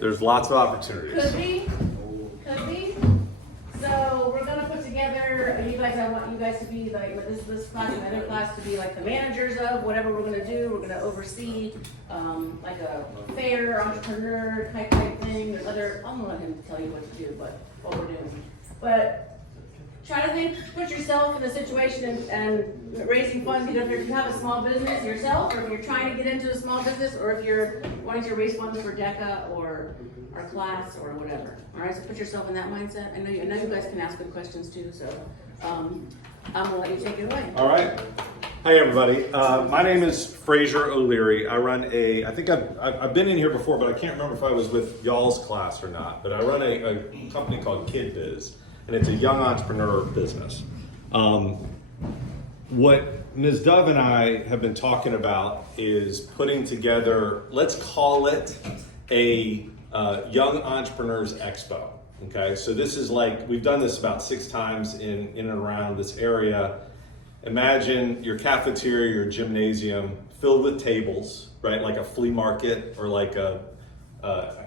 There's lots of opportunities. Could be. So we're gonna put together, you guys, I want you guys to be like, this class and other class to be like the managers of whatever we're gonna do. We're gonna oversee, like a fair entrepreneur type thing. There's other, I'm gonna let him tell you what to do, but what we're doing. But try to think, put yourself in the situation and raising funds, either if you have a small business yourself, or if you're trying to get into a small business, or if you're wanting to raise funds for DECA or our class or whatever. All right, so put yourself in that mindset. I know you guys can ask good questions too, so I'm gonna let you take it away. All right. Hi everybody. My name is Fraser O'Leary. I run I think I've been in here before, but I can't remember if I was with y'all's class or not. But I run a company called Kid Biz, and it's a young entrepreneur business. What Ms. Dove and I have been talking about is putting together, let's call it a Young Entrepreneurs Expo. Okay, so this is like, we've done this about 6 times in and around this area. Imagine your cafeteria, your gymnasium filled with tables, right? Like a flea market or like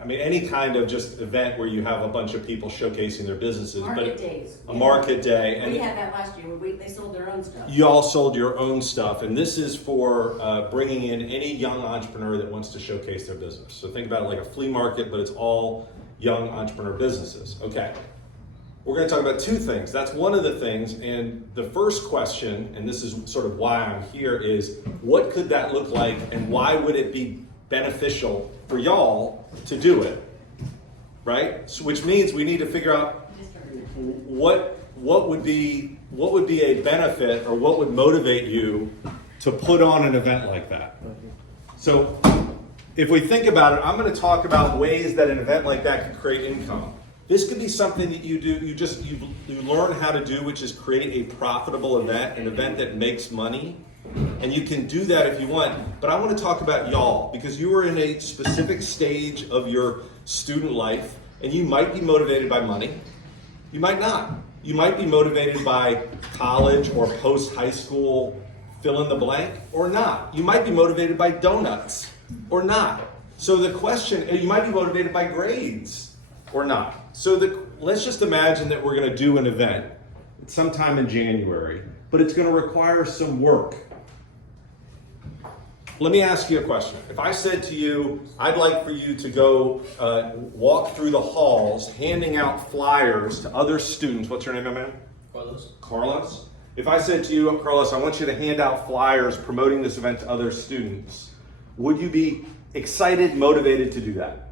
any kind of just event where you have a bunch of people showcasing their businesses. Market days. A market day. And we had that last year where they sold their own stuff. You all sold your own stuff, and this is for bringing in any young entrepreneur that wants to showcase their business. So think about it like a flea market, but it's all young entrepreneur businesses. Okay. We're going to talk about 2 things. That's one of the things, and the first question, and this is sort of why I'm here, is what could that look like, and why would it be beneficial for y'all to do it, right? So, which means we need to figure out what would be a benefit, or what would motivate you to put on an event like that. So if we think about it, I'm going to talk about ways that an event like that could create income. This could be something that you do, you learn how to do, which is create a profitable event, an event that makes money. And you can do that if you want. But I want to talk about y'all, because you are in a specific stage of your student life, and you might be motivated by money. You might not. You might be motivated by college or post-high school, fill in the blank, or not. You might be motivated by donuts, or not. So the question, you might be motivated by grades, or not. So let's just imagine that we're going to do an event sometime in January, but it's going to require some work. Let me ask you a question. If I said to you, I'd like for you to go walk through the halls handing out flyers to other students. What's your name, my man? Carlos. Carlos? If I said to you, Carlos, I want you to hand out flyers promoting this event to other students, would you be excited, motivated to do that?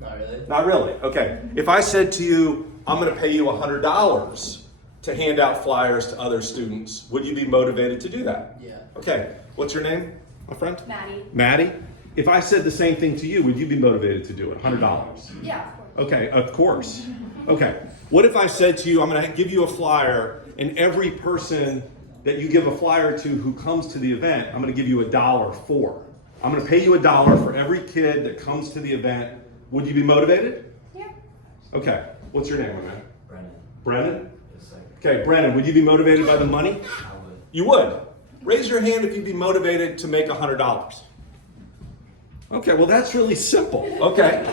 Not really. Not really. Okay. If I said to you, I'm going to pay you $100 to hand out flyers to other students, would you be motivated to do that? Yeah. Okay. What's your name, my friend? Maddie. Maddie? If I said the same thing to you, would you be motivated to do it? $100? Yeah, of course. Okay, of course. Okay. What if I said to you, I'm going to give you a flyer, and every person that you give a flyer to who comes to the event, I'm going to give you $1 for. I'm going to pay you $1 for every kid that comes to the event. Would you be motivated? Yeah. Okay. What's your name, my man? Brennan. Brennan? Yes, sir. Okay, Brennan, would you be motivated by the money? I would. You would. Raise your hand if you'd be motivated to make $100. Okay, well that's really simple. Okay.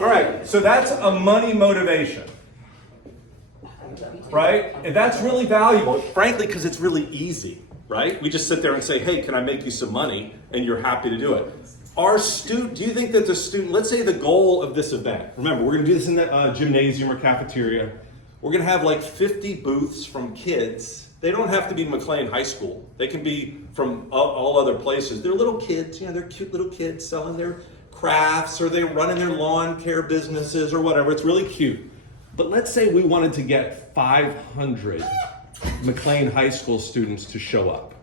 All right, so that's a money motivation. Right? And that's really valuable, frankly, because it's really easy, right? We just sit there and say, hey, can I make you some money? And you're happy to do it. Do you think that the student, let's say the goal of this event, remember, we're going to do this in the gymnasium or cafeteria. We're going to have like 50 booths from kids. They don't have to be McLean High School. They can be from all other places. They're little kids, they're cute little kids selling their crafts, or they're running their lawn care businesses or whatever. It's really cute. But let's say we wanted to get 500 McLean High School students to show up.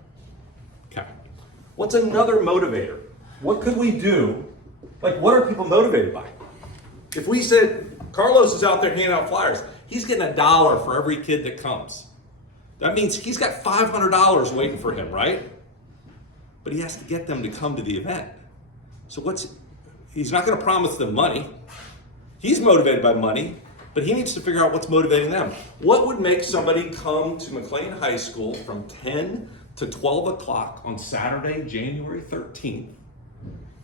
Okay. What's another motivator? What could we do? Like, what are people motivated by? If we said, Carlos is out there handing out flyers, he's getting $1 for every kid that comes. That means he's got $500 waiting for him, right? But he has to get them to come to the event. So he's not going to promise them money. He's motivated by money, but he needs to figure out what's motivating them. What would make somebody come to McLean High School from 10 to 12 o'clock on Saturday, January 13th,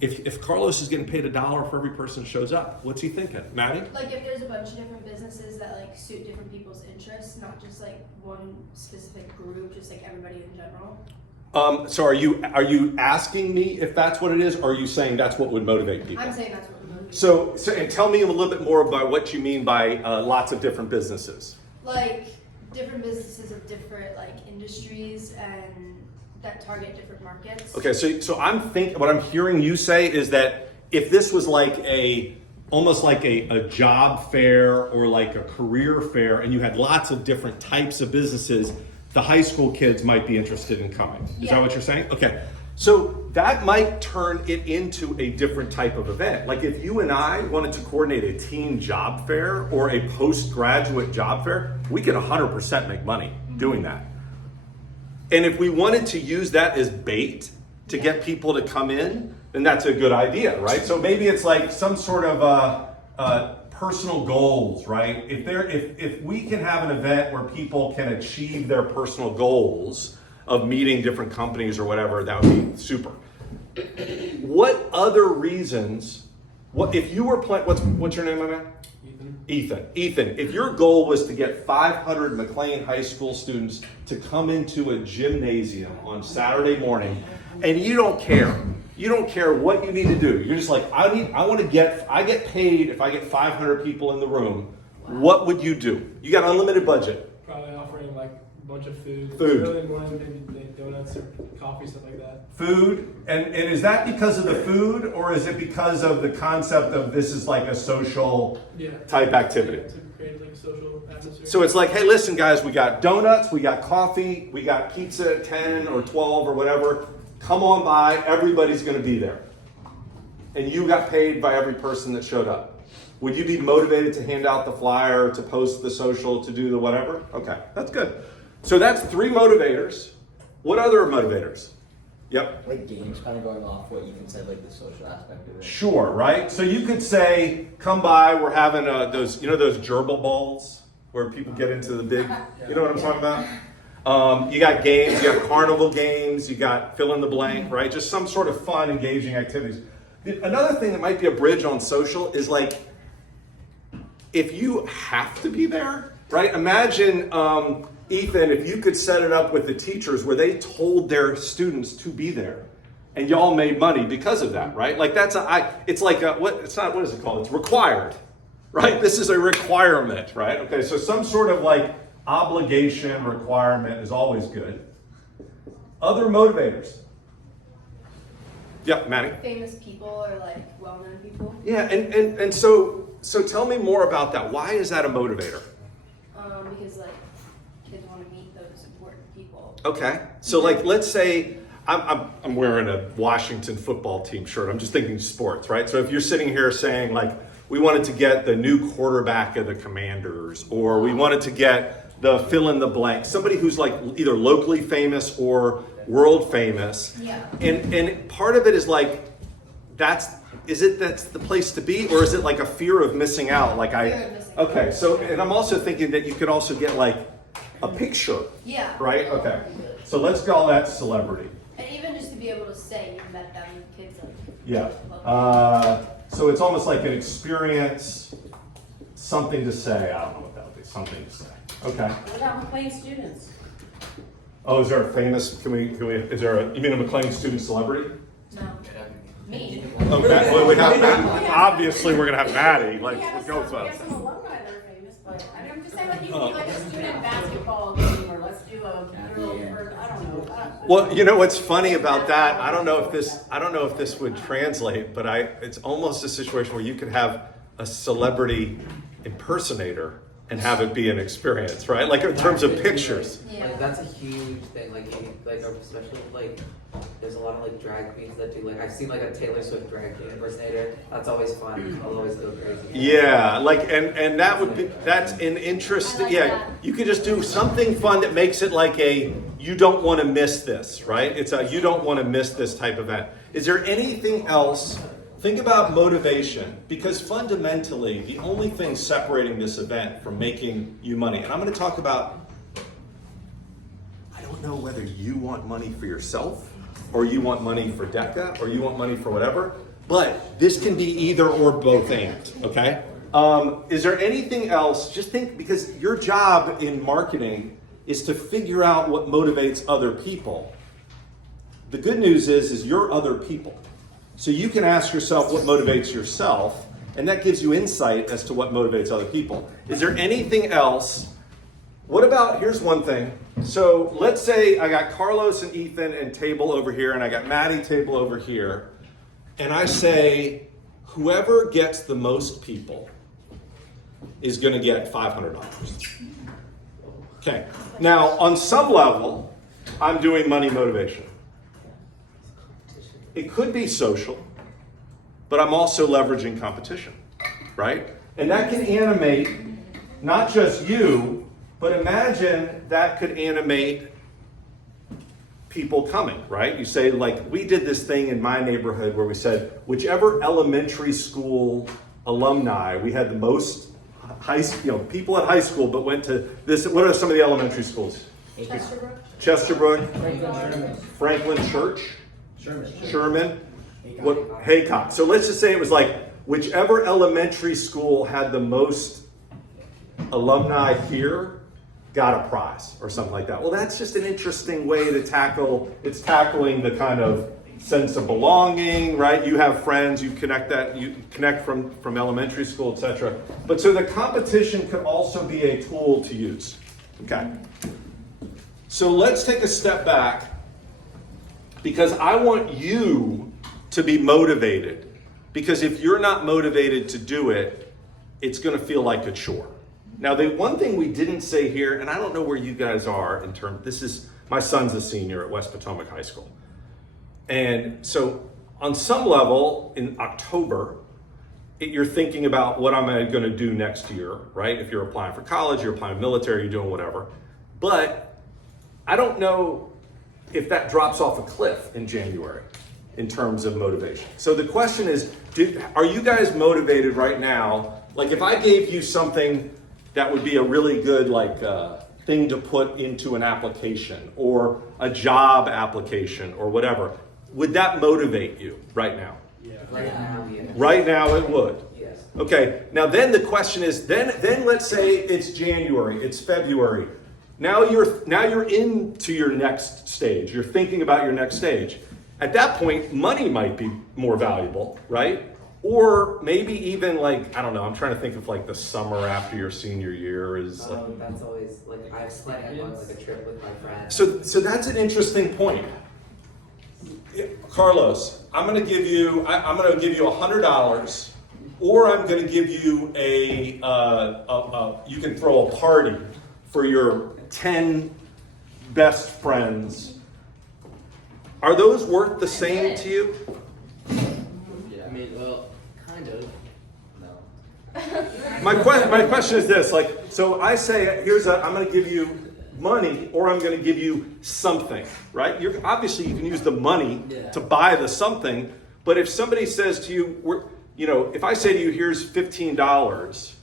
if Carlos is getting paid $1 for every person that shows up, what's he thinking? Maddie? Like if there's a bunch of different businesses that like suit different people's interests, not just like one specific group, just like everybody in general. So are you asking me if that's what it is, or are you saying that's what would motivate people? I'm saying that's what would motivate. So and tell me a little bit more about what you mean by lots of different businesses. Like different businesses of different like industries and that target different markets. Okay, so what I'm hearing you say is that if this was like almost like a job fair or like a career fair, and you had lots of different types of businesses, the high school kids might be interested in coming. Is that what you're saying? Okay. So that might turn it into a different type of event. Like if you and I wanted to coordinate a teen job fair or a postgraduate job fair, we could 100% make money doing that. And if we wanted to use that as bait to get people to come in, then that's a good idea, right? So maybe it's like some sort of personal goals, right? If we can have an event where people can achieve their personal goals of meeting different companies or whatever, that would be super. What other reasons? What if you were playing? What's your name, my man? Ethan, if your goal was to get 500 McLean High School students to come into a gymnasium on Saturday morning, and you don't care what you need to do. You're just like, I get paid if I get 500 people in the room. Wow. What would you do? You got unlimited budget. Probably offering like a bunch of food. Food. Early in the morning, maybe donuts or coffee, stuff like that. Food, and is that because of the food, or is it because of the concept of this is like a social type activity? To create like a social atmosphere. So it's like, hey, listen, guys, we got donuts, we got coffee, we got pizza at 10 or 12 or whatever. Come on by, everybody's going to be there. And you got paid by every person that showed up. Would you be motivated to hand out the flyer, to post the social, to do the whatever? Okay, that's good. So that's 3 motivators. What other motivators? Yep. Like games, kind of going off what you can say, like the social aspect of it. Sure, right? So you could say, come by, we're having those gerbil balls where people get into the big, you know what I'm talking about? You got games, you got carnival games, you got fill in the blank, right? Just some sort of fun, engaging activities. Another thing that might be a bridge on social is like, if you have to be there, right? Imagine, Ethan, if you could set it up with the teachers where they told their students to be there, and y'all made money because of that, right? Like it's required, right? This is a requirement, right? Okay, so some sort of like obligation, requirement is always good. Other motivators. Yep, Maddie. Famous people or like well-known people. Yeah, and so tell me more about that. Why is that a motivator? Because like kids want to meet those important people. Okay, so like let's say I'm wearing a Washington football team shirt. I'm just thinking sports, right? So if you're sitting here saying like we wanted to get the new quarterback of the Commanders, or we wanted to get the fill in the blank, somebody who's like either locally famous or world famous. Yeah. And part of it is like that's the place to be, or is it like a fear of missing out? Like okay, so and I'm also thinking that you could also get like a picture. Yeah. Right? Okay. So let's call that celebrity. And even just to be able to say you met them, kids like. Yeah. So it's almost like an experience, something to say. I don't know what that would be. Something to say. Okay. What about McLean students? Oh, is there a famous? You mean a McLean student celebrity? No. Me. Okay. Well, we have obviously we're gonna have Maddie. Like, We have go some for alumni that are famous, but I'm just saying like you could do like a student basketball game, or let's do a girl for, I don't know. Well, you know what's funny about that? I don't know if this would translate, but it's almost a situation where you could have a celebrity impersonator and have it be an experience, right? Like in terms of pictures. Yeah. Like that's a huge thing. Like especially like there's a lot of like drag queens that do like I've seen like a Taylor Swift drag queen impersonator. That's always fun. I'll always go crazy. Yeah, like and that's an interest. I like Yeah, that. you could just do something fun that makes it like you don't want to miss this, right? It's a you don't want to miss this type event. Is there anything else? Think about motivation, because fundamentally, the only thing separating this event from making you money, and I'm going to talk about, I don't know whether you want money for yourself, or you want money for DECA, or you want money for whatever, But this can be either or both and, okay? Is there anything else? Just think, because your job in marketing is to figure out what motivates other people. The good news is you're other people. So you can ask yourself what motivates yourself, and that gives you insight as to what motivates other people. Is there anything else? What about, here's one thing. So let's say I got Carlos and Ethan and table over here, and I got Maddie table over here, and I say, whoever gets the most people is going to get $500. Okay. Now, on some level, I'm doing money motivation. It could be social, but I'm also leveraging competition, right? And that can animate not just you, but imagine that could animate people coming, right? You say, like, we did this thing in my neighborhood where we said, whichever elementary school alumni, we had the most people at high school, but went to this. What are some of the elementary schools? Chesterbrook, Franklin Church, Sherman, Haycock. So let's just say it was like whichever elementary school had the most alumni here got a prize or something like that. Well, that's just an interesting way to tackling the kind of sense of belonging, right? You have friends, you connect from elementary school, etc. But so the competition could also be a tool to use. Okay. So let's take a step back, because I want you to be motivated. Because if you're not motivated to do it, it's going to feel like a chore. Now, the one thing we didn't say here, and I don't know where you guys are in terms, my son's a senior at West Potomac High School. And so on some level in October, you're thinking about what am I going to do next year, right? If you're applying for college, you're applying military, you're doing whatever. But I don't know if that drops off a cliff in January in terms of motivation. So the question is, are you guys motivated right now? Like, if I gave you something that would be a really good thing to put into an application or a job application or whatever, would that motivate you right now? Yeah. Right now, yeah. Right now it would. Yes. Okay, now then the question is, then let's say it's January, it's February. Now you're into your next stage. You're thinking about your next stage. At that point, money might be more valuable, right? Or maybe even like, I don't know, I'm trying to think of like the summer after your senior year is like. That's always, like, I've planned on like a trip with my friends. So that's an interesting point. Carlos, I'm going to give you $100, or I'm going to give you you can throw a party for your 10 best friends. Are those worth the same to you? Yeah, I mean, well, kind of. No. My question is this, so I say, I'm going to give you money, or I'm going to give you something, right? Obviously you can use the money to buy the something, but if somebody says to you, if I say to you, here's $15,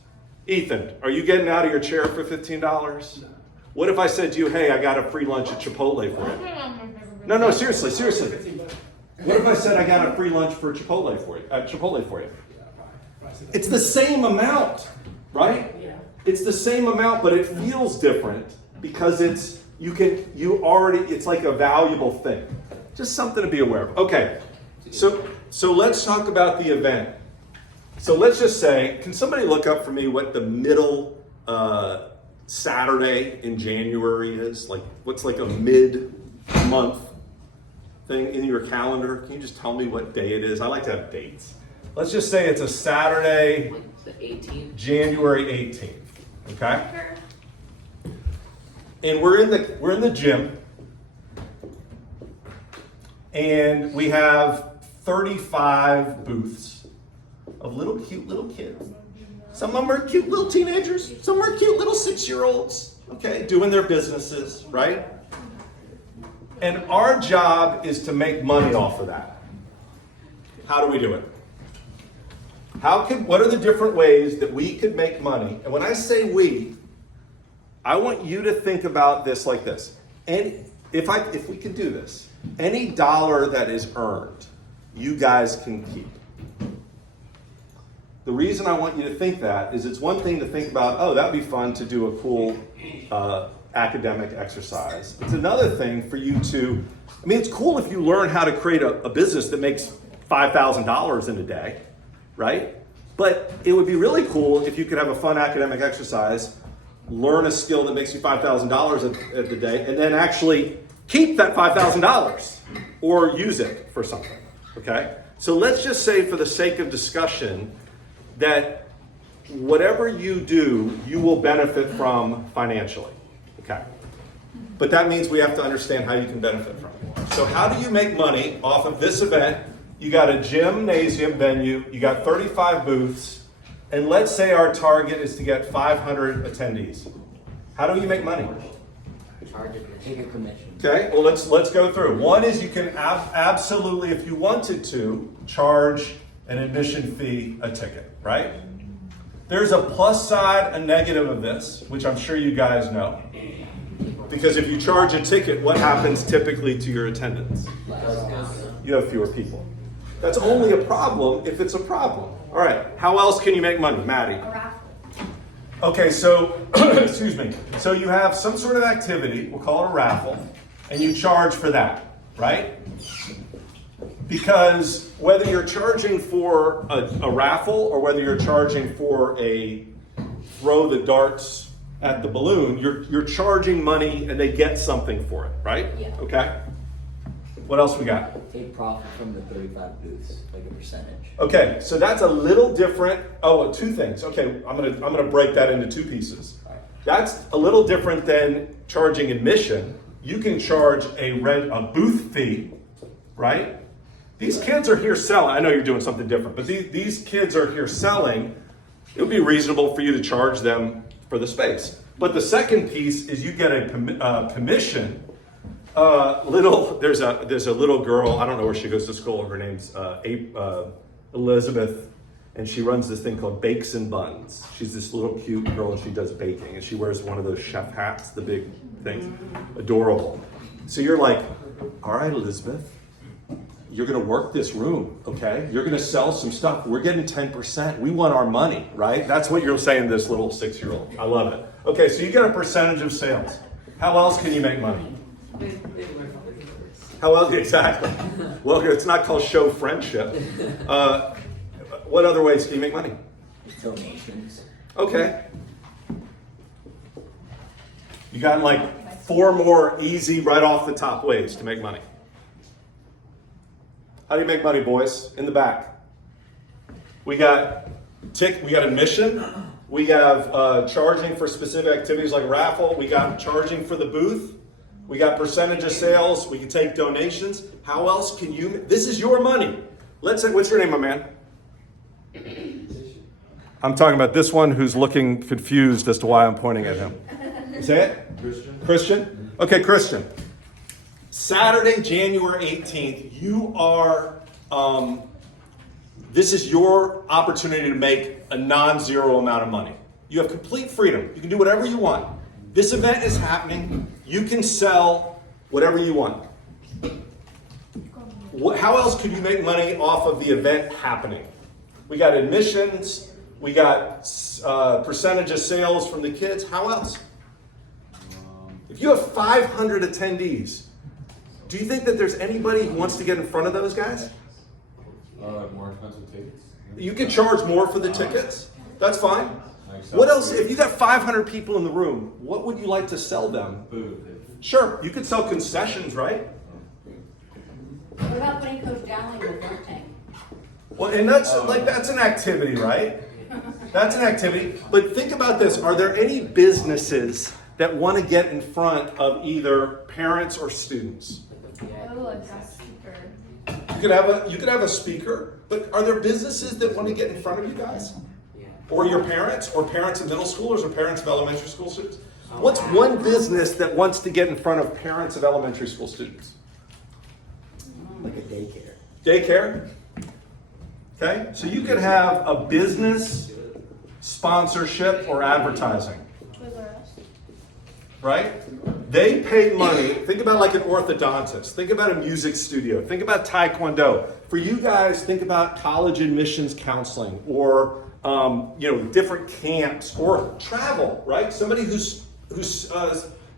Ethan, are you getting out of your chair for $15? No. What if I said to you, hey, I got a free lunch at Chipotle for you? No, seriously. What if I said I got a free lunch for Chipotle for you? It's the same amount, right? Yeah. It's the same amount, but it feels different because it's like a valuable thing. Just something to be aware of. Okay, so let's talk about the event. So let's just say, can somebody look up for me what the middle Saturday in January is? Like, what's like a mid-month thing in your calendar? Can you just tell me what day it is? I like to have dates. Let's just say it's a Saturday, The 18th. January 18th. Okay? And we're in the gym, and we have 35 booths of cute little kids. Some of them are cute little teenagers. Some are cute little 6-year-olds. Okay, doing their businesses, right? And our job is to make money off of that. How do we do it? What are the different ways that we could make money? And when I say we, I want you to think about this like this. And if we can do this, any dollar that is earned, you guys can keep. The reason I want you to think that is it's one thing to think about, oh, that'd be fun to do a cool academic exercise. It's another thing for you to, I mean, it's cool if you learn how to create a business that makes $5,000 in a day, right? But it would be really cool if you could have a fun academic exercise, learn a skill that makes you $5,000 at the day, and then actually keep that $5,000 or use it for something, okay? So let's just say for the sake of discussion that whatever you do, you will benefit from financially, okay? But that means we have to understand how you can benefit from it. So how do you make money off of this event? You got a gymnasium venue, you got 35 booths, and let's say our target is to get 500 attendees. How do you make money? Charge it. Take a commission. Okay, well let's go through. One is you can absolutely, if you wanted to, charge an admission fee, a ticket, right? There's a plus side, a negative of this, which I'm sure you guys know. Because if you charge a ticket, what happens typically to your attendance? You have fewer people. That's only a problem if it's a problem. All right, how else can you make money, Maddie? A raffle. Okay, so, excuse me. So you have some sort of activity, we'll call it a raffle, and you charge for that, right? Because whether you're charging for a raffle or whether you're charging for a throw the darts at the balloon, you're charging money and they get something for it, right? Yeah. Okay. What else we got? Take profit from the 35 booths, like a percentage. Okay, so that's a little different. Oh, two things. Okay, I'm gonna break that into two pieces. That's a little different than charging admission. You can charge a booth fee, right? These kids are here selling. I know you're doing something different, but these kids are here selling. It would be reasonable for you to charge them for the space. But the second piece is you get a commission. There's a little girl. I don't know where she goes to school. Her name's Elizabeth, and she runs this thing called Bakes and Buns. She's this little cute girl, and she does baking, and she wears one of those chef hats, the big things. Adorable. So you're like, all right, Elizabeth, you're gonna work this room, okay? You're gonna sell some stuff. We're getting 10%. We want our money, right? That's what you're saying to this little 6-year-old. I love it. Okay, so you get a percentage of sales. How else can you make money? How else? Exactly. Well, it's not called show friendship. What other ways can you make money? Donations. Okay. You got like 4 more easy right off the top ways to make money. How do you make money, boys? In the back. We got admission. We have charging for specific activities like raffle. We got charging for the booth. We got percentage of sales. We can take donations. How else can you? This is your money. Let's say, what's your name, my man? I'm talking about this one who's looking confused as to why I'm pointing at him. Say it? Christian. Christian? Okay, Christian. Saturday, January 18th, you are, this is your opportunity to make a non-zero amount of money. You have complete freedom. You can do whatever you want. This event is happening. You can sell whatever you want. How else could you make money off of the event happening? We got admissions. We got percentage of sales from the kids. How else? If you have 500 attendees, do you think that there's anybody who wants to get in front of those guys? More expensive tickets. You can charge more for the tickets. That's fine. What else? If you got 500 people in the room, what would you like to sell them? Food. Sure, you could sell concessions, right? What about putting Coach Dowling in the dunk tank? Well, and that's an activity, right? That's an activity. But think about this. Are there any businesses that want to get in front of either parents or students? Oh, like a speaker. You could have a speaker, but are there businesses that want to get in front of you guys? Or your parents, or parents of middle schoolers, or parents of elementary school students? What's one business that wants to get in front of parents of elementary school students? Like a daycare. Daycare? Okay, so you could have a business, sponsorship, or advertising, right? They pay money. Think about like an orthodontist. Think about a music studio. Think about Taekwondo. For you guys, think about college admissions counseling or different camps or travel, right? Somebody who's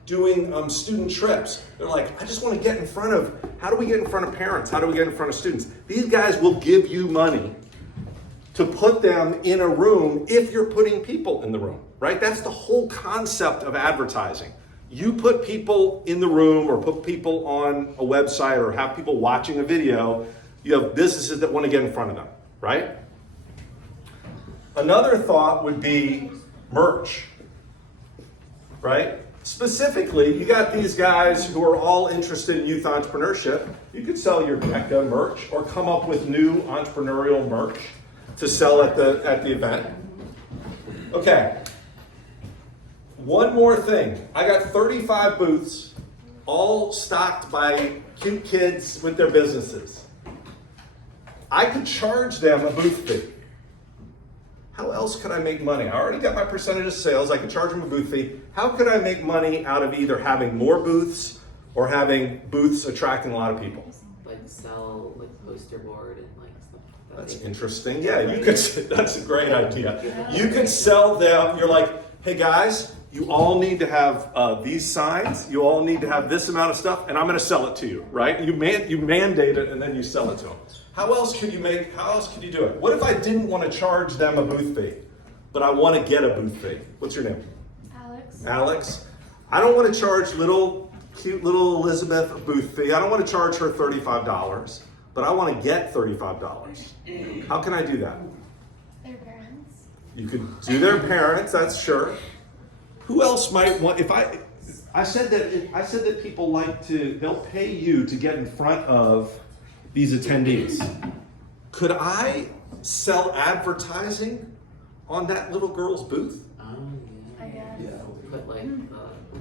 doing student trips. They're like, I just want to get in front of, how do we get in front of parents? How do we get in front of students? These guys will give you money to put them in a room if you're putting people in the room, right? That's the whole concept of advertising. You put people in the room or put people on a website or have people watching a video, you have businesses that want to get in front of them, right? Another thought would be merch, right? Specifically, you got these guys who are all interested in youth entrepreneurship. You could sell your DECA merch or come up with new entrepreneurial merch to sell at the event. Okay. One more thing. I got 35 booths, all stocked by cute kids with their businesses. I could charge them a booth fee. How else could I make money? I already got my percentage of sales. I could charge them a booth fee. How could I make money out of either having more booths or having booths attracting a lot of people? Like sell like poster board and like stuff like that. That's interesting. Yeah, you could. That's a great idea. You could sell them. You're like, hey guys, you all need to have these signs. You all need to have this amount of stuff, and I'm going to sell it to you, right? You mandate it, and then you sell it to them. How else could you do it? What if I didn't want to charge them a booth fee, but I want to get a booth fee? What's your name? Alex. Alex. I don't want to charge cute little Elizabeth a booth fee. I don't want to charge her $35, but I want to get $35. How can I do that? Their parents. You could do their parents, that's sure. Who else might want, I said that people they'll pay you to get in front of these attendees. Could I sell advertising on that little girl's booth? I guess. But like,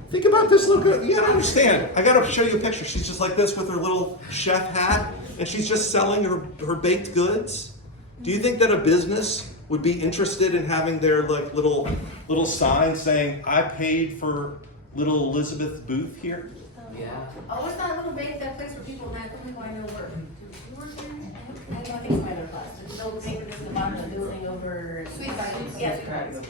Think about this little girl. You gotta understand. I gotta show you a picture. She's just like this with her little chef hat, and she's just selling her baked goods. Do you think that a business would be interested in having their like little sign saying, "I paid for little Elizabeth's booth here"? yeah. Oh, what's that little bake, that place where people I know work? I think it's my other class. There's no bake just in the bottom of the building over. Sweet Vines. Yes, correct.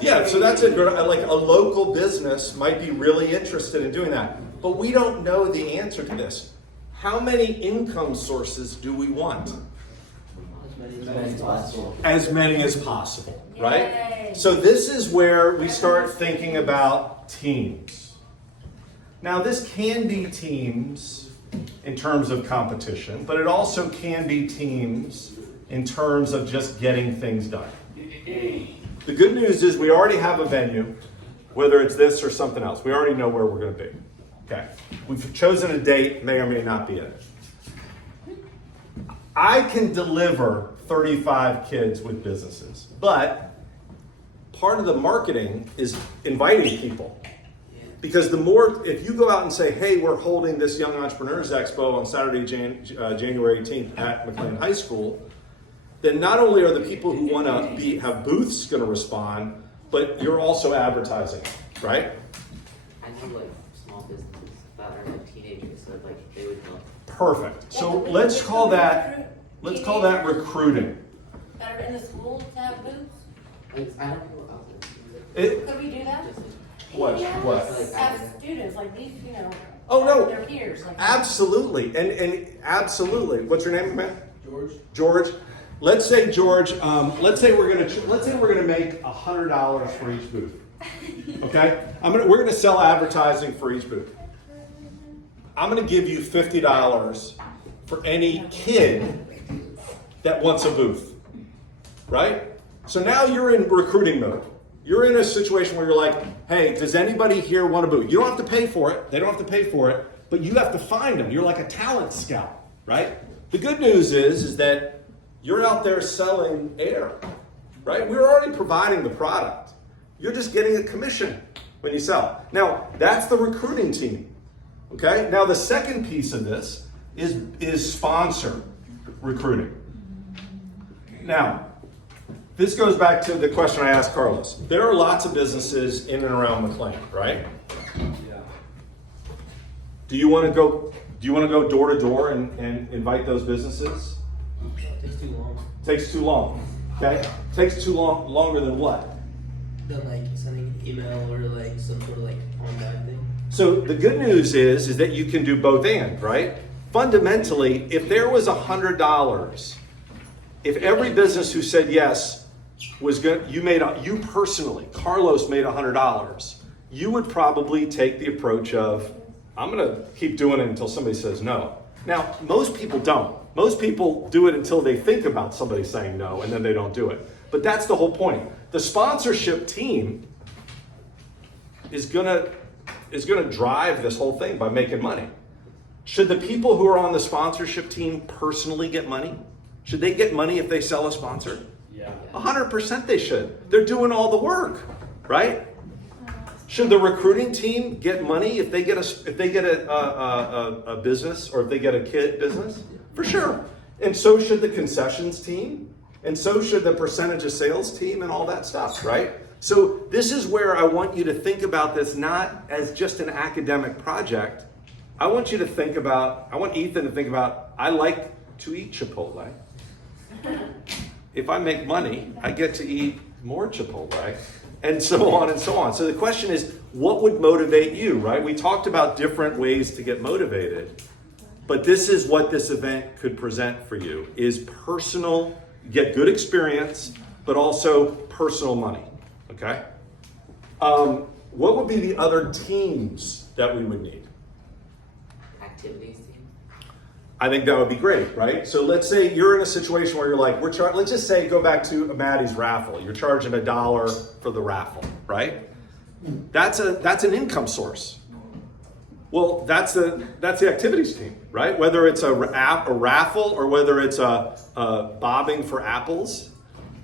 Yeah, so that's it. Like a local business might be really interested in doing that. But we don't know the answer to this. How many income sources do we want? As many as possible, right? Yay. So this is where we start thinking about teams. Now this can be teams in terms of competition, but it also can be teams in terms of just getting things done. The good news is we already have a venue, whether it's this or something else. We already know where we're going to be. Okay. We've chosen a date, may or may not be it. I can deliver 35 kids with businesses, but part of the marketing is inviting people. Because if you go out and say, hey, we're holding this Young Entrepreneurs Expo on Saturday, January 18th at McLean High School, then not only are the people who want to have booths going to respond, but you're also advertising, right? I know like small businesses that are like teenagers, so like they would help. Perfect. So let's call that recruiting. That are in the school to have booths? Like, I don't know about this. Could we do that? Just like, What? As students, like these, Oh, no. their peers. Like Absolutely, and absolutely. What's your name, man? George. George. Let's say George. Let's say we're gonna make $100 for each booth. Okay. We're gonna sell advertising for each booth. I'm gonna give you $50 for any kid that wants a booth. Right. So now you're in recruiting mode. You're in a situation where you're like, hey, does anybody here want a booth? You don't have to pay for it. They don't have to pay for it, but you have to find them. You're like a talent scout, right? The good news is that you're out there selling air, right? We're already providing the product. You're just getting a commission when you sell. Now, that's the recruiting team, okay? Now, the second piece of this is sponsor recruiting. Now, this goes back to the question I asked Carlos. There are lots of businesses in and around McLean, right? Yeah. Do you want to go door to door and invite those businesses? It takes too long. Takes too long. Okay? Takes too longer than what? Than like sending an email or like some sort of like online thing. So the good news is that you can do both and, right? Fundamentally, if there was $100, if every business who said yes was good, you personally, Carlos made $100, you would probably take the approach of, I'm gonna keep doing it until somebody says no. Now, most people don't. Most people do it until they think about somebody saying no, and then they don't do it. But that's the whole point. The sponsorship team is gonna drive this whole thing by making money. Should the people who are on the sponsorship team personally get money? Should they get money if they sell a sponsor? Yeah. 100% they should. They're doing all the work, right? Should the recruiting team get money if they get a business, or if they get a kid business? For sure. And so should the concessions team, and so should the percentage of sales team and all that stuff, right? So this is where I want you to think about this not as just an academic project. I want Ethan to think about, I like to eat Chipotle. If I make money, I get to eat more Chipotle, and so on and so on. So the question is, what would motivate you, right? We talked about different ways to get motivated, but this is what this event could present for you, is personal, get good experience, but also personal money, okay? What would be the other teams that we would need? Activities team. I think that would be great, right? So let's say you're in a situation where you're like, let's just say, go back to Maddie's raffle. You're charging $1 for the raffle, right? That's an income source. Well, that's the activities team, right? Whether it's a raffle or whether it's a bobbing for apples.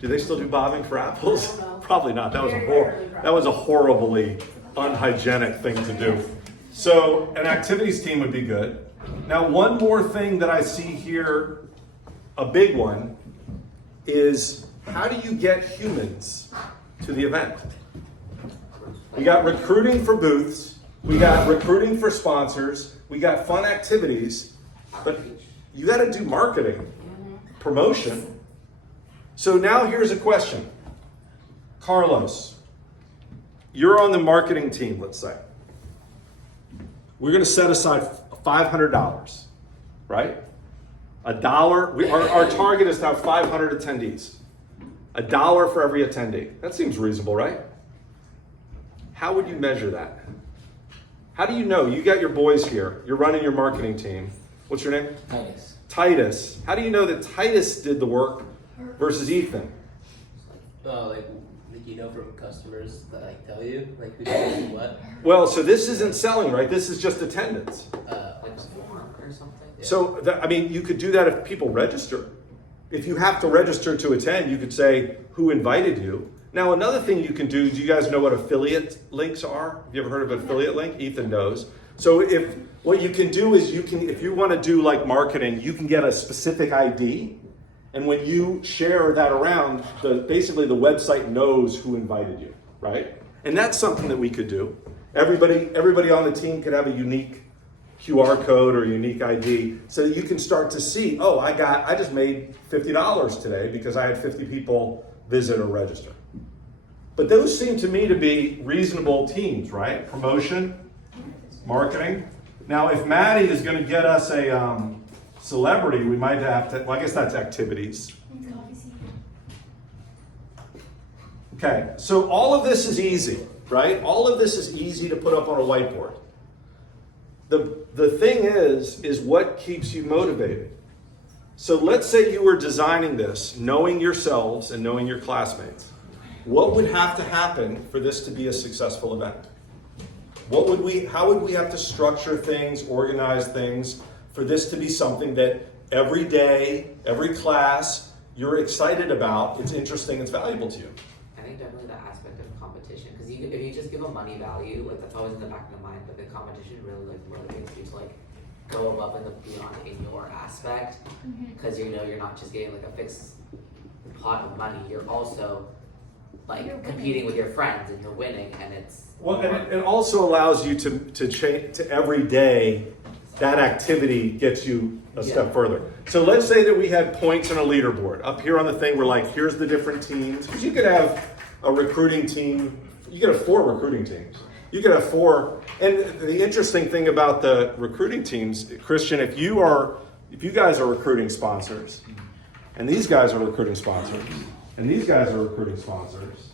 Do they still do bobbing for apples? I don't know. Probably not. That was Very rarely, that was a horribly unhygienic thing to do. So an activities team would be good. Now, one more thing that I see here, a big one, is how do you get humans to the event? We got recruiting for booths, we got recruiting for sponsors, we got fun activities, but you got to do marketing, promotion. So now here's a question. Carlos, you're on the marketing team, let's say. We're going to set aside $500, right? $1. Our target is to have 500 attendees. $1 for every attendee. That seems reasonable, right? How would you measure that? How do you know? You got your boys here. You're running your marketing team. What's your name? Titus. Titus. How do you know that Titus did the work versus Ethan? Like you know from customers that like tell you like who does what. Well, so this isn't selling, right? This is just attendance. Like a form or something. Yeah. So, you could do that if people register. If you have to register to attend, you could say who invited you. Now, another thing you can do you guys know what affiliate links are? Have you ever heard of an affiliate link? Ethan knows. So what you can do is if you want to do like marketing, you can get a specific ID. And when you share that around, basically the website knows who invited you, right? And that's something that we could do. Everybody on the team could have a unique QR code or unique ID, so that you can start to see, oh, I just made $50 today because I had 50 people visit or register. But those seem to me to be reasonable teams, right? Promotion, marketing. Now, if Maddie is going to get us a celebrity, we might have to, well, I guess that's activities. Okay, so all of this is easy, right? All of this is easy to put up on a whiteboard. The thing is what keeps you motivated? So let's say you were designing this, knowing yourselves and knowing your classmates. What would have to happen for this to be a successful event? How would we have to structure things, organize things for this to be something that every day, every class, you're excited about, it's interesting, it's valuable to you? I think definitely the aspect of competition, because if you just give a money value, like that's always in the back of the mind, but the competition really like motivates you to like go above and beyond in your aspect, because you know you're not just getting like a fixed pot of money, you're also like competing with your friends and you're winning, and it's Well, and it also allows you to change to every day. That activity gets you a step further. So let's say that we had points on a leaderboard. Up here on the thing, we're like, here's the different teams. Because you could have a recruiting team. You could have 4 recruiting teams. You could have 4. And the interesting thing about the recruiting teams, Christian, if you guys are recruiting sponsors, and these guys are recruiting sponsors, and these guys are recruiting sponsors,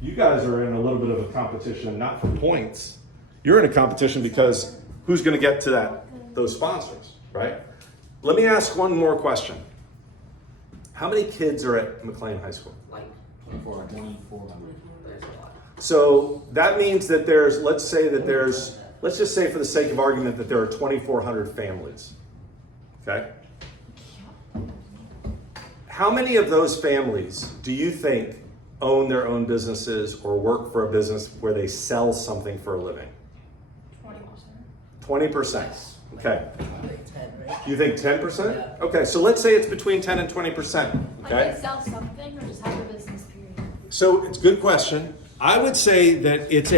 you guys are in a little bit of a competition, not for points. You're in a competition because who's going to get to those sponsors, right? Let me ask one more question. How many kids are at McLean High School? Like, 2,400. there's a lot. So that means that let's just say for the sake of argument that there are 2,400 families, okay? How many of those families do you think own their own businesses or work for a business where they sell something for a living? 20%. Okay. Like 10, right? You think 10%? Yeah. Okay, so let's say it's between 10 and 20%, Like okay? they sell something or just have a business period? So it's a good question. I would say that it's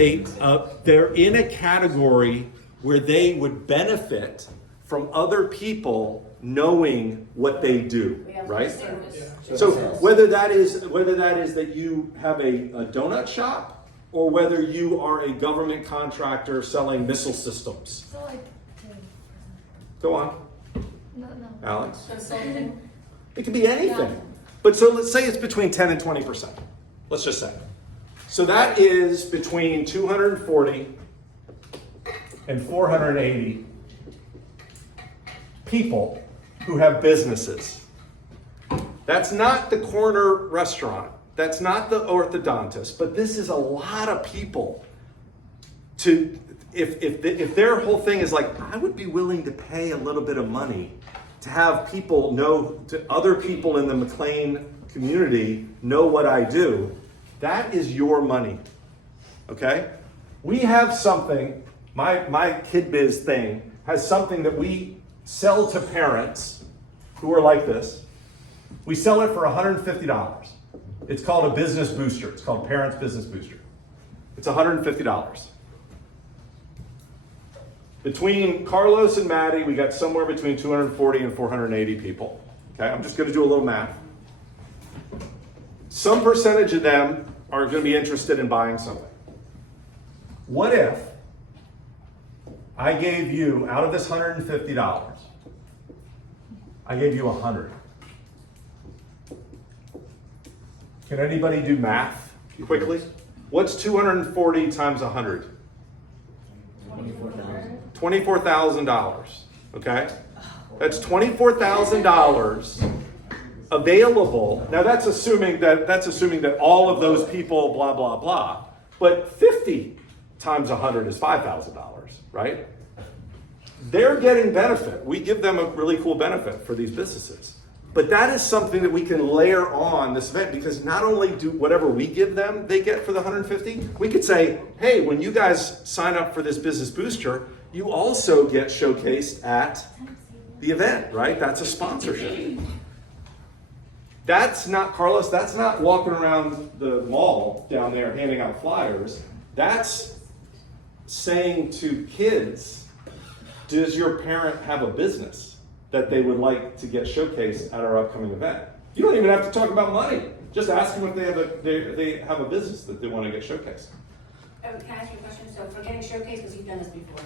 they're in a category where they would benefit from other people knowing what they do, right? So whether that is that you have a donut shop or whether you are a government contractor selling missile systems. So like, Go on, no. Alex. Consulting. It could be anything. But so let's say it's between 10 and 20%. Let's just say. So that is between 240 and 480 people who have businesses. That's not the corner restaurant. That's not the orthodontist. But this is a lot of people to, if their whole thing is like, I would be willing to pay a little bit of money to have people know, to other people in the McLean community know what I do, that is your money, okay? We have something, my Kid Biz thing has something that we sell to parents who are like this. We sell it for $150. It's called a business booster. It's called Parents Business Booster. It's $150. Between Carlos and Maddie, we got somewhere between 240 and 480 people. Okay, I'm just going to do a little math. Some percentage of them are going to be interested in buying something. What if I gave you, out of this $150, I gave you 100? Can anybody do math quickly? What's 240 times 100? $24,000. Okay? That's $24,000 available. Now that's assuming that all of those people blah blah blah. But 50 times 100 is $5,000, right? They're getting benefit. We give them a really cool benefit for these businesses. But that is something that we can layer on this event, because not only do whatever we give them, they get for the 150, we could say, hey, when you guys sign up for this business booster, you also get showcased at the event, right? That's a sponsorship. That's not, Carlos, that's not walking around the mall down there handing out flyers. That's saying to kids, does your parent have a business that they would like to get showcased at our upcoming event? You don't even have to talk about money. Just ask them if they have a business that they want to get showcased. Can I ask you a question? So for getting showcased, because you've done this before,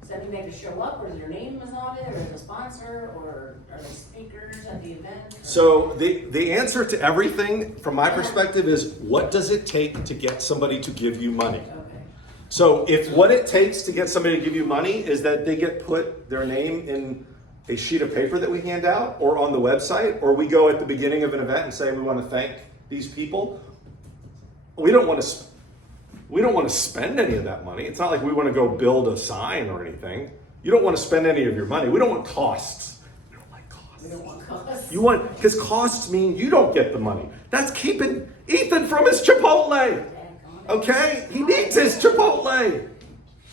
does that mean they have to show up, or is your name is on it, or is a sponsor, or are they speakers at the event? So the answer to everything from my perspective is, what does it take to get somebody to give you money? Okay. So if what it takes to get somebody to give you money is that they get put their name in a sheet of paper that we hand out, or on the website, or we go at the beginning of an event and say we want to thank these people, we don't want to spend any of that money. It's not like we want to go build a sign or anything. You don't want to spend any of your money. We don't want costs. We don't like costs. We don't want costs. You want, because costs mean you don't get the money. That's keeping Ethan from his Chipotle. Okay? He needs his Chipotle.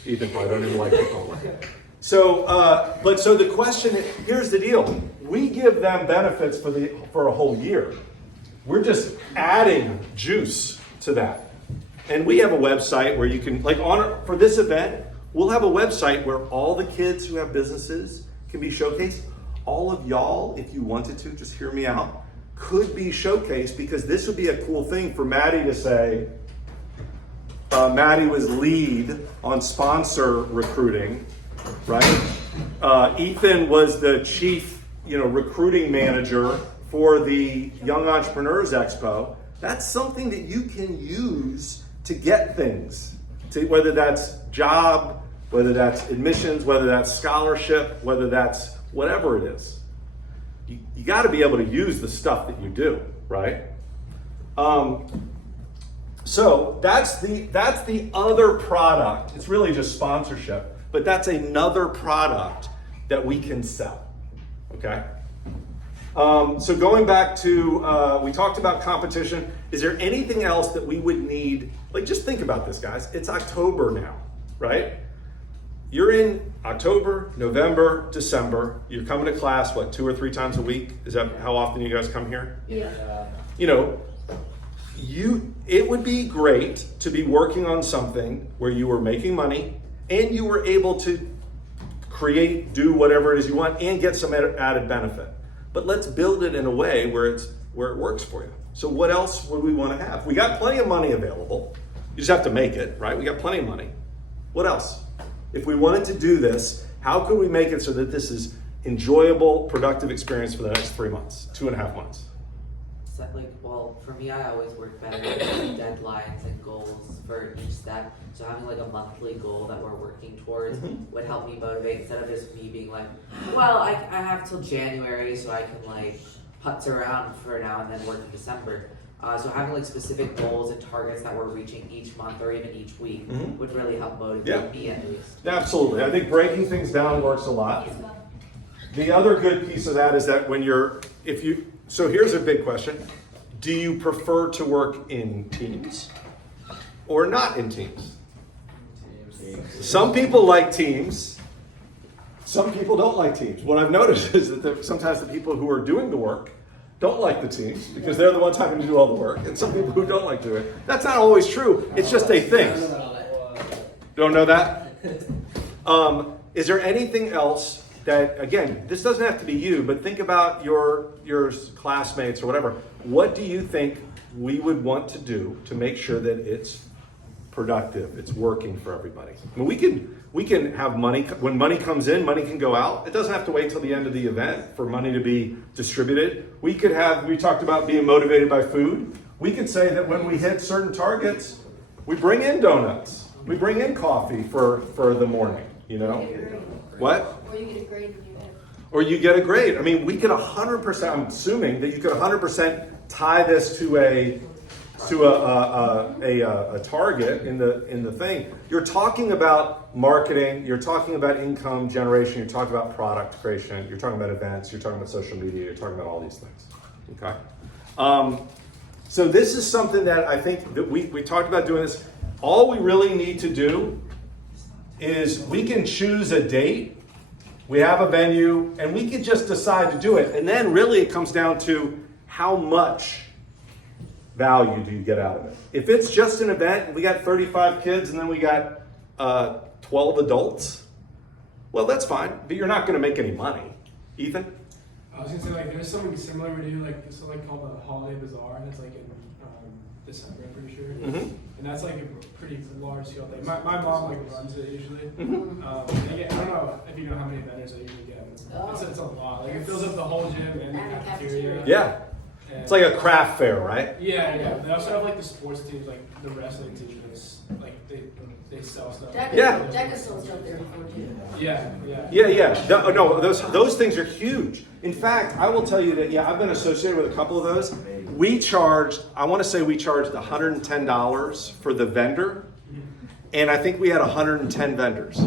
Ethan probably don't even like Chipotle. So, so the question is, here's the deal. We give them benefits for a whole year. We're just adding juice to that. And we have a website where you can, for this event, we'll have a website where all the kids who have businesses can be showcased. all of y'all, if you wanted to, just hear me out, could be showcased, because this would be a cool thing for Maddie to say. Maddie was lead on sponsor recruiting, right? Ethan was the chief, recruiting manager for the Young Entrepreneurs Expo. That's something that you can use to get things, whether that's job, whether that's admissions, whether that's scholarship, whether that's whatever it is. You got to be able to use the stuff that you do, right? So that's the other product. It's really just sponsorship, but that's another product that we can sell. Okay. So going back to, we talked about competition. Is there anything else that we would need? Like, just think about this, guys. It's October now, right? You're in October, November, December. You're coming to class, what, 2 or 3 times a week? Is that how often you guys come here? Yeah. It would be great to be working on something where you were making money and you were able to do whatever it is you want and get some added benefit. But let's build it in a way where it works for you. So what else would we want to have? We got plenty of money available. You just have to make it, right? We got plenty of money. What else? If we wanted to do this, how could we make it so that this is enjoyable, productive experience for the next 3 months, 2.5 months? So well, for me, I always work better with deadlines and goals for each step. So having like a monthly goal that we're working towards would help me motivate, instead of just me being like, well, I have till January so I can like putz around for now and then work in December. So having like specific goals and targets that we're reaching each month or even each week would really help motivate me at least. Absolutely. I think breaking things down works a lot. The other good piece of that is that so here's a big question. Do you prefer to work in teams or not in teams? Some people like teams. Some people don't like teams. What I've noticed is that sometimes the people who are doing the work don't like the teams because they're the ones having to do all the work. And some people who don't like doing it. That's not always true. It's just a thing. Don't know that? Is there anything else that, again, this doesn't have to be you, but think about your classmates or whatever. What do you think we would want to do to make sure that it's productive, it's working for everybody? I mean, we can have money. When money comes in, money can go out. It doesn't have to wait till the end of the event for money to be distributed. We talked about being motivated by food. We could say that when we hit certain targets, we bring in donuts. We bring in coffee for the morning, What? Or you get a grade when you hit. Or you get a grade. I mean, we could 100%, I'm assuming that you could 100% tie this to a target in the thing. You're talking about marketing, you're talking about income generation, you're talking about product creation, you're talking about events, you're talking about social media, you're talking about all these things. Okay. So this is something that I think that we talked about doing this. All we really need to do is we can choose a date. We have a venue, and we can just decide to do it. And then really it comes down to how much value do you get out of it. If it's just an event, and we got 35 kids, and then we got 12 adults, well, that's fine, but you're not going to make any money. Ethan? I was gonna say, there's something similar we do, something called the Holiday Bazaar, and it's in December, I'm pretty sure. And that's a pretty large scale thing. My mom runs it usually. I don't know if you know how many vendors I usually get. It's a lot. It fills up the whole gym and the cafeteria. Yeah. And It's like a craft fair, right? Yeah. They also have the sports teams, the wrestling teams. They sell stuff. Deca sells stuff there before too. Yeah. No, those things are huge. In fact, I will tell you that, I've been associated with a couple of those. I want to say we charged $110 for the vendor, and I think we had 110 vendors.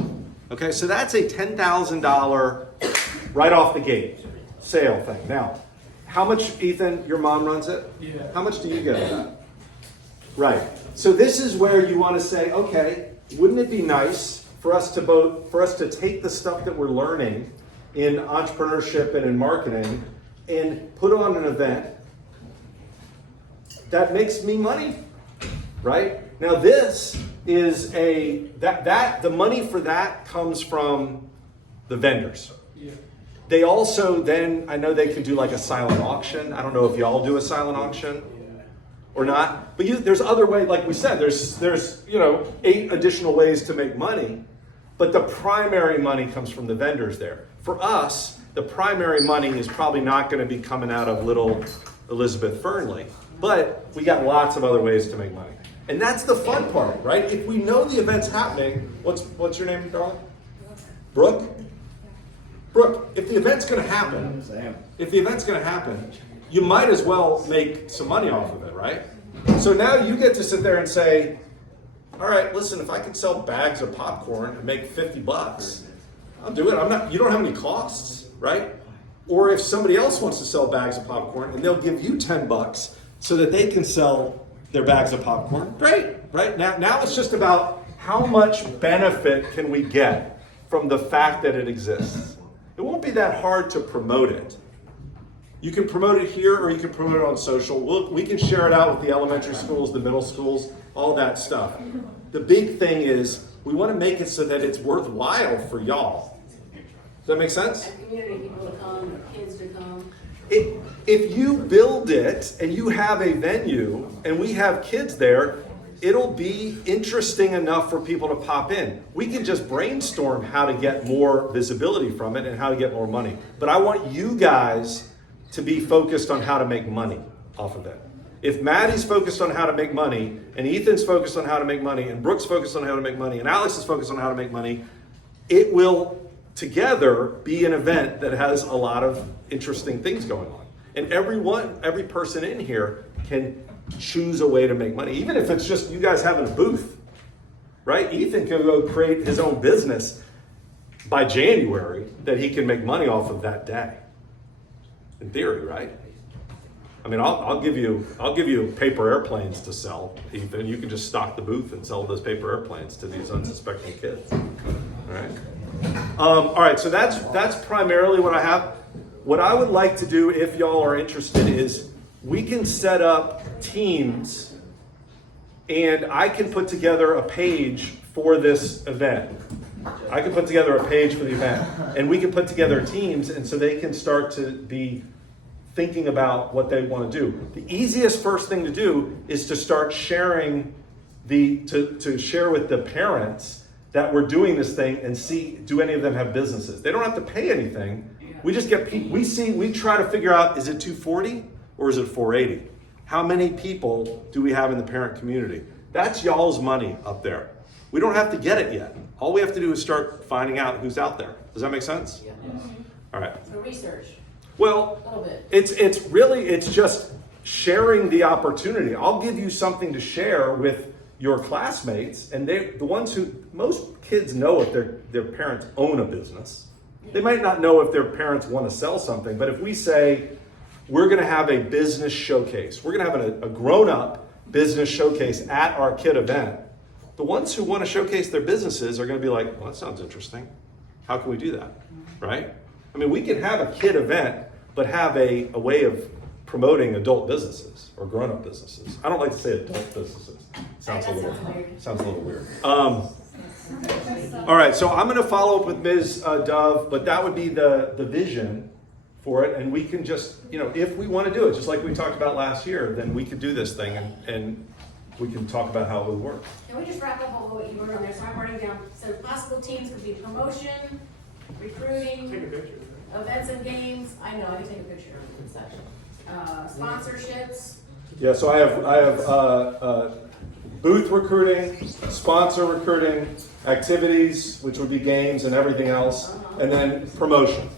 Okay, so that's a $10,000 right off the gate sale thing. Now, how much, Ethan, your mom runs it? Yeah. How much do you get of that? Right. So this is where you want to say, okay, wouldn't it be nice for us to take the stuff that we're learning in entrepreneurship and in marketing and put on an event that makes me money, right? Now this is the money for that comes from the vendors. Yeah. They also then, I know they can do like a silent auction. I don't know if y'all do a silent auction or not, but there's other ways, like we said, there's 8 additional ways to make money, but the primary money comes from the vendors there. For us, the primary money is probably not going to be coming out of little Elizabeth Fernley, but we got lots of other ways to make money. And that's the fun part, right? If we know the event's happening, what's your name, darling? Brooke? Brooke, if the event's going to happen, you might as well make some money off of it, right? So now you get to sit there and say, all right, listen, if I could sell bags of popcorn and make $50, I'll do it. You don't have any costs, right? Or if somebody else wants to sell bags of popcorn and they'll give you $10 so that they can sell their bags of popcorn, great, right? Now it's just about how much benefit can we get from the fact that it exists. It won't be that hard to promote it. You can promote it here or you can promote it on social. We can share it out with the elementary schools, the middle schools, all that stuff. The big thing is we want to make it so that it's worthwhile for y'all. Does that make sense? And community people to come, kids to come. If you build it and you have a venue and we have kids there, it'll be interesting enough for people to pop in. We can just brainstorm how to get more visibility from it and how to get more money. But I want you guys to be focused on how to make money off of it. If Maddie's focused on how to make money, and Ethan's focused on how to make money, and Brooke's focused on how to make money, and Alex is focused on how to make money, it will together be an event that has a lot of interesting things going on. And every person in here can choose a way to make money, even if it's just you guys having a booth, right? Ethan can go create his own business by January that he can make money off of that day. In theory, right? I mean, I'll give you paper airplanes to sell, Ethan. You can just stock the booth and sell those paper airplanes to these unsuspecting kids. All right. All right. So that's primarily what I have. What I would like to do, if y'all are interested, is we can set up teams, and I can put together a page for this event. I can put together a page for the event, and we can put together teams, and so they can start to be thinking about what they want to do. The easiest first thing to do is to start sharing to share with the parents that we're doing this thing and see, do any of them have businesses? They don't have to pay anything. We just get we try to figure out, is it 240 or is it 480? How many people do we have in the parent community? That's y'all's money up there. We don't have to get it yet. All we have to do is start finding out who's out there. Does that make sense? Yeah. All right. So research, Well, a little bit. it's just sharing the opportunity. I'll give you something to share with your classmates, and most kids know if their parents own a business. They might not know if their parents want to sell something, but if we say we're going to have a business showcase, we're going to have a grown-up business showcase at our kid event, the ones who want to showcase their businesses are going to be like, well, that sounds interesting. How can we do that, right? I mean, we can have a kid event, but have a way of promoting adult businesses or grown-up businesses. I don't like to say adult businesses. Sounds a little weird. All right, so I'm going to follow up with Ms. Dove, but that would be the vision for it, and we can just, if we want to do it, just like we talked about last year, then we could do this thing, and we can talk about how it would work. Can we just wrap up all what you wrote on there? So I'm writing down, so possible teams could be promotion, Take a recruiting, picture. events and games. I know, I can take a picture of the section. Sponsorships. Yeah, so I have booth recruiting, sponsor recruiting, activities, which would be games and everything else, and then promotion.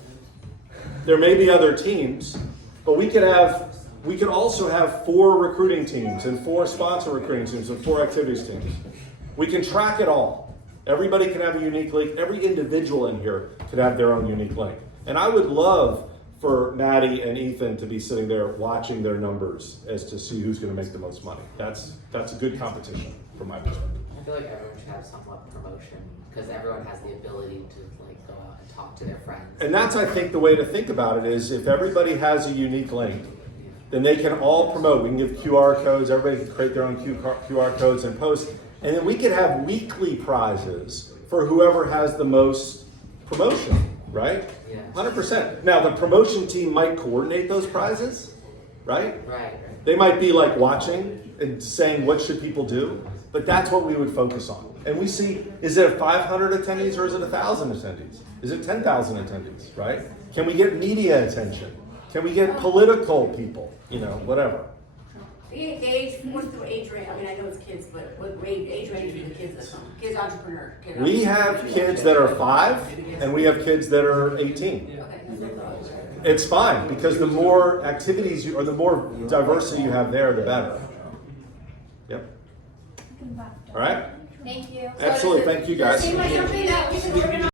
There may be other teams, but we could also have 4 recruiting teams and 4 sponsor recruiting teams and 4 activities teams. We can track it all. Everybody can have a unique link. Every individual in here could have their own unique link. And I would love for Maddie and Ethan to be sitting there watching their numbers as to see who's going to make the most money. That's a good competition from my perspective. I feel like everyone should have somewhat promotion because everyone has the ability to go out and talk to their friends. And that's, I think, the way to think about it is if everybody has a unique link, then they can all promote. We can give QR codes. Everybody can create their own QR codes and post. And then we could have weekly prizes for whoever has the most promotion. right? Yeah. 100%. Now, the promotion team might coordinate those prizes, right? Right. They might be like watching and saying what should people do, but that's what we would focus on. And we see, is it 500 attendees or is it 1,000 attendees? Is it 10,000 attendees, right? Can we get media attention? Can we get political people? You know, whatever. What's the age range? I mean, I know it's kids, but what age range do the kids that come? Kids entrepreneur. We have kids that are 5 and we have kids that are 18. Okay. It's fine because the more activities or the more diversity you have there, the better. Yep. All right. Thank you. Absolutely. Thank you guys. Seem like something that we should organize